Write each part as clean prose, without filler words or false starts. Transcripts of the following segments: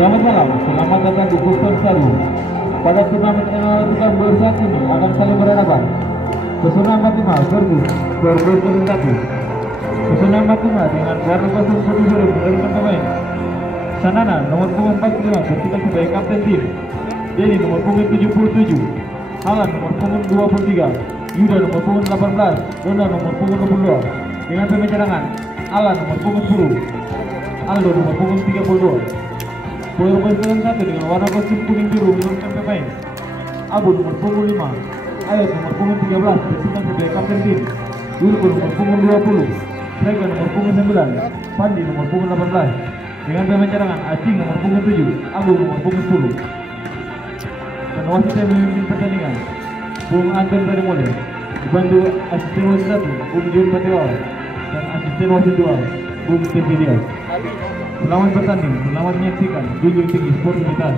Selamat malam, selamat datang di Booster Stadium. Pada turnamen tukang bersat ini akan saling berhadapan. Pesona Fatima versus Berbosan Satu. Pesona Fatima dengan warna kostum putih biru menurunkan pemain. Sanana nomor punggung 45 bertugas sebagai kapten tim. Denny nomor punggung 77. Alan nomor punggung 23. Yuda nomor punggung 18. Dona nomor punggung 22. Dengan pemain cadangan Alan nomor punggung 10. Aldo nomor punggung 32. Berbosan Satu dengan warna kostum kuning biru menurunkan pemain. Abu nomor punggung 5. Ayat nomor punggung 13 bertugas sebagai kapten tim. Yurko nomor punggung 20. Rega nomor punggung 9. Pandi nomor punggung 18. Dengan pemain cadangan Acing nomor punggung 7, Abu nomor punggung 10. Dan wasit yang memimpin pertandingan Bung Anton Tademole, dibantu asisten wasit 1 Bung Jun Patiwa dan asisten wasit 2 Bung Tevi Dias. Selamat bertanding, selamat menyaksikan Junjung Tinggi Sportivitas.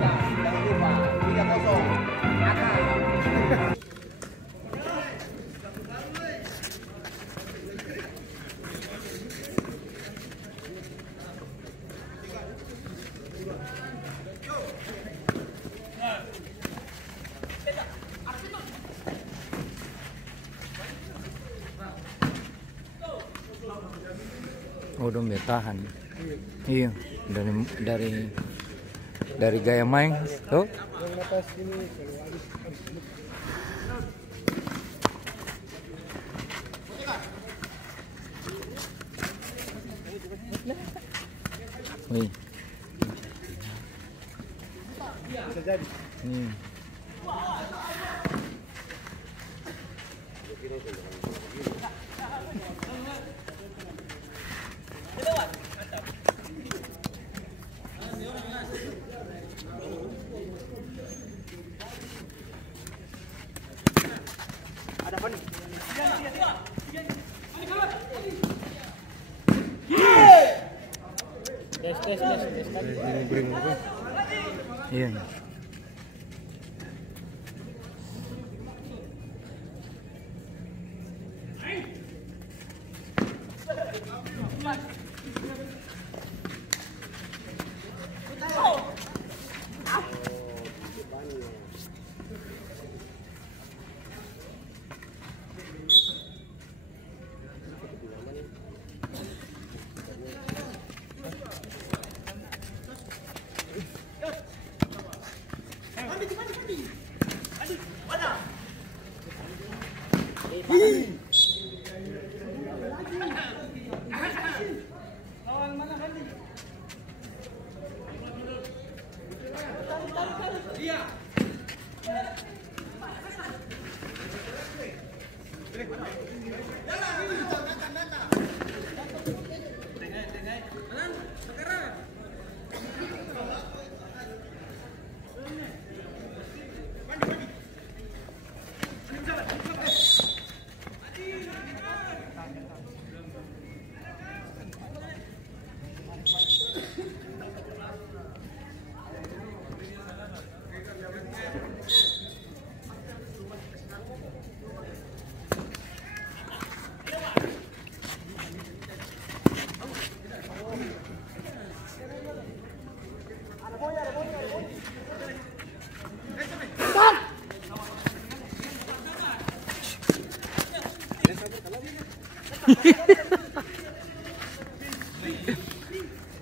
Oh, dong tahan. Iya, dari gaya main tuh. Wih. Iya.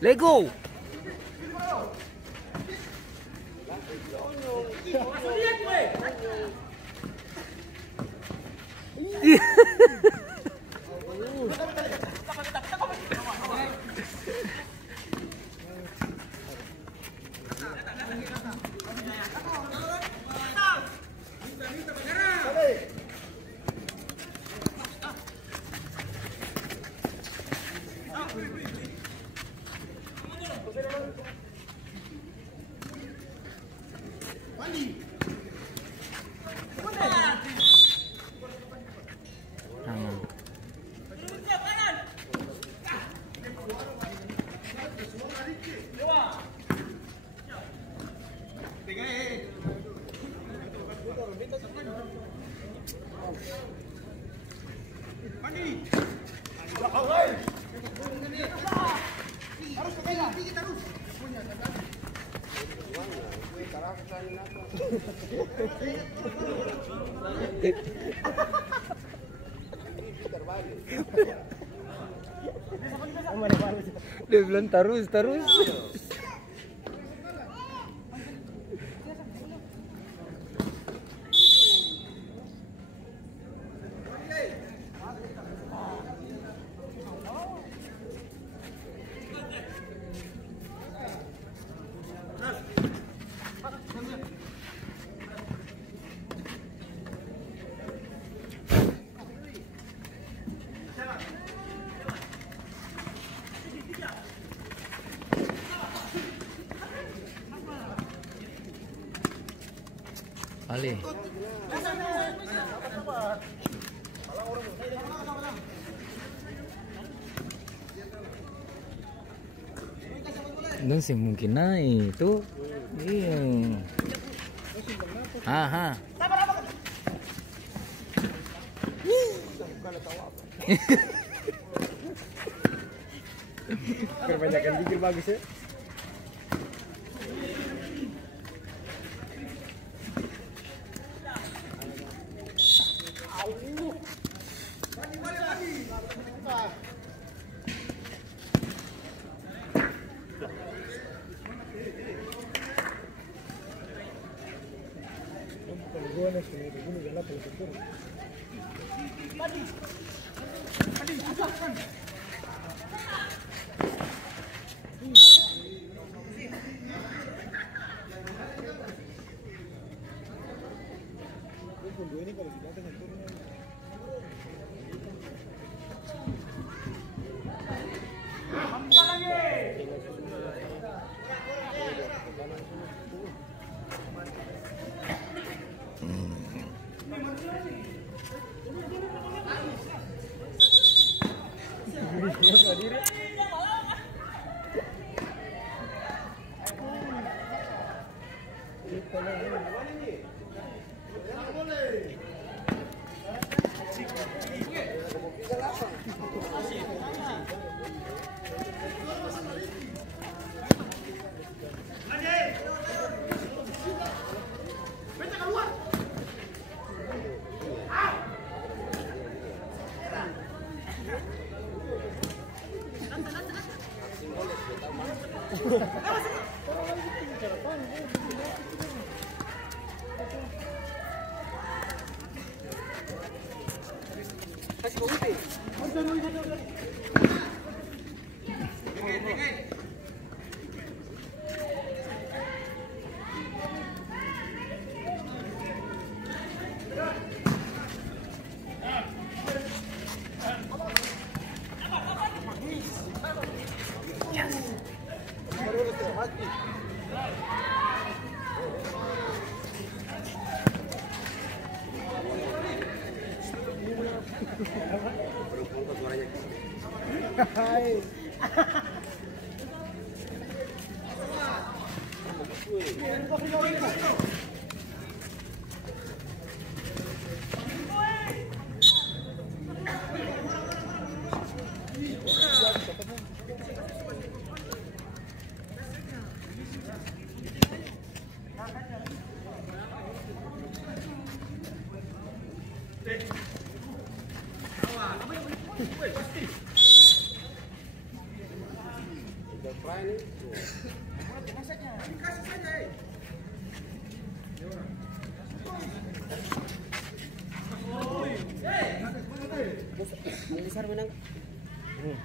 Lego. Dia bilang terus. Ali. Doon sih mungkin naik itu. Iya. Aha. Kebanyakan pikir bagus ya.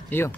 Iyo.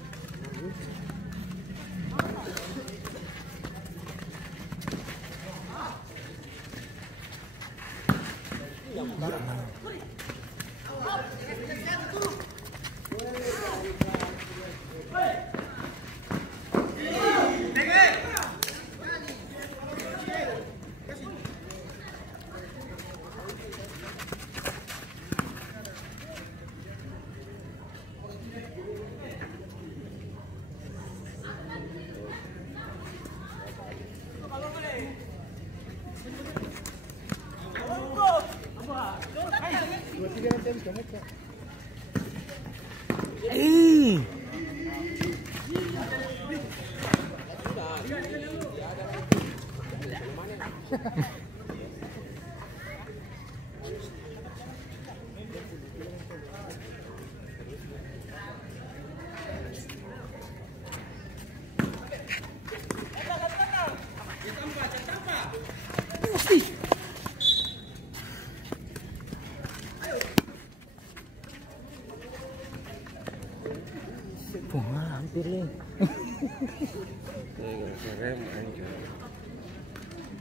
Bunga hampir nih.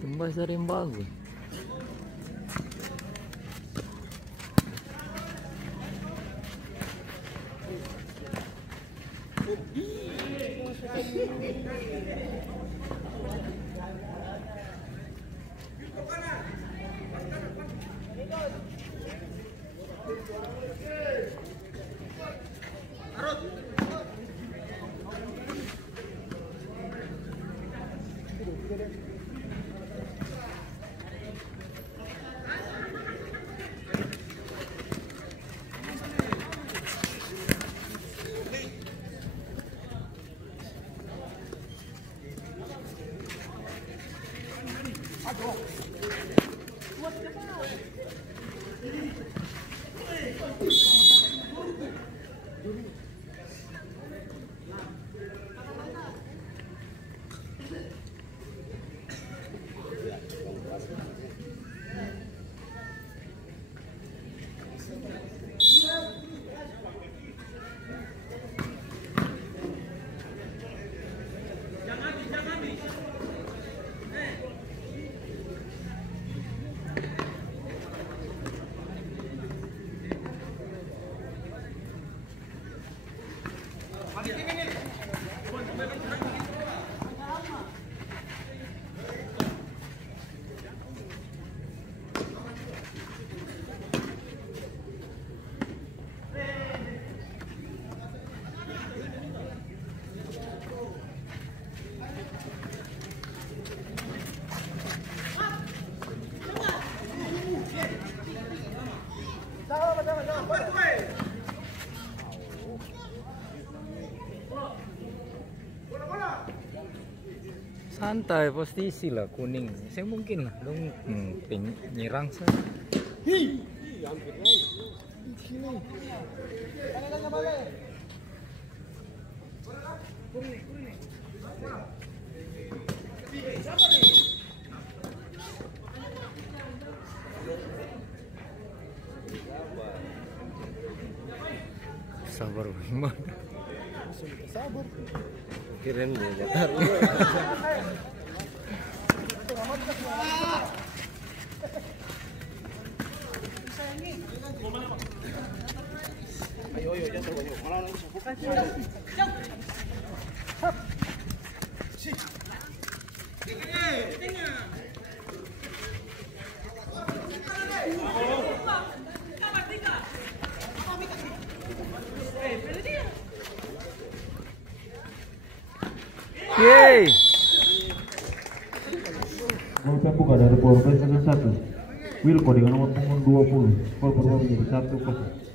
Tembak sering bagus. Santai posisi lah kuning. Saya mungkin lah dong nyerang saya. Sabar bagaimana? Sabar. Kirain dia bakar. Ayo jatuh ayo. Malah nanti bukan. Yeay. Mau buka dari power play season 1. Wilko dengan nomor punggung 20. Skor berubah menjadi 1-0.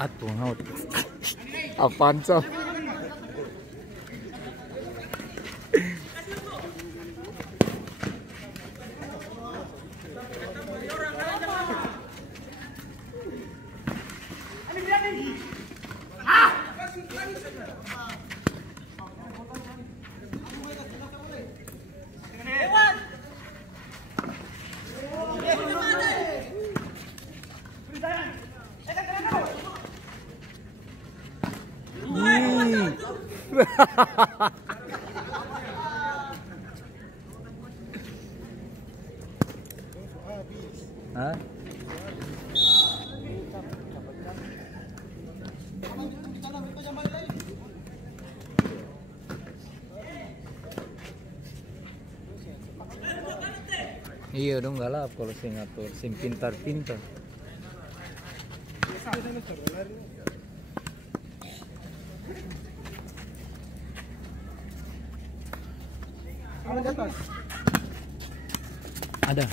Atuh ngaut. Apaan sob? Hah? Iya dong galap kalau sing ngatur, sing pintar-pintar. Ada.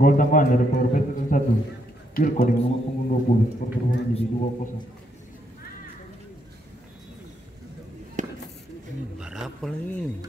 Gol tambahan dari Powerbet itu 1. Wilko dengan nomor punggung 20 skor berubah menjadi 2-0. Berapa lagi?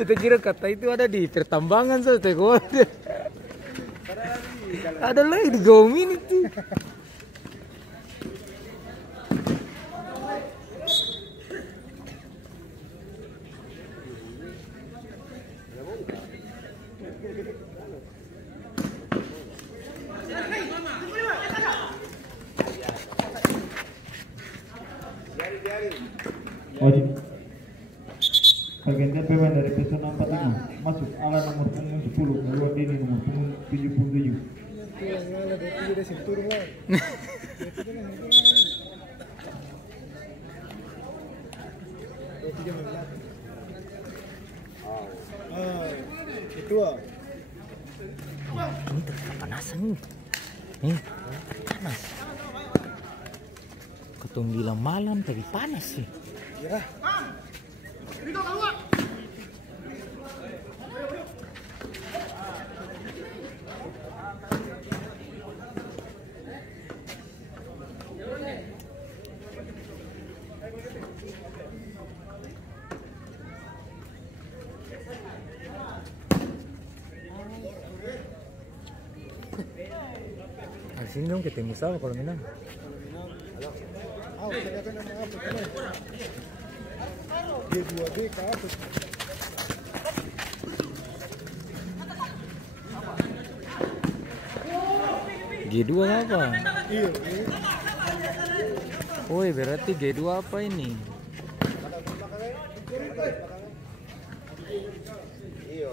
Kita kira kata itu ada di pertambangan saja kok. Ada lagi di Gomin itu. Wajib. Pergantian pemain dari Pesona 45 masuk ala nomor punggung 10 Meluan Dini nomor punggung 77. Ketua. Ini terpanasan nih. Nih, panas. Ketemu bilang malam tapi panas sih. Ya. Sini dong ketemu sama kalau menang. G2B ke atas. G2 apa? Iya. Woi, berarti G2 apa ini? Iya.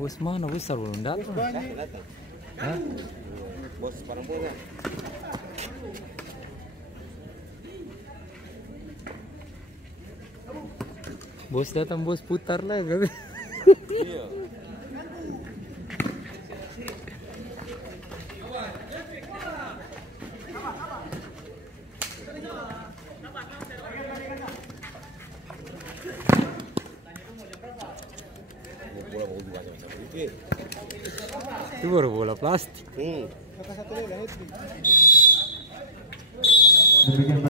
Bos mana besar belum datang? Hah? Bos parang bola. Bos datang, bos putar lah kan? Iya. Bola mau juga macam itu. Itu baru bola plastik. Kata satu lagi. Demikian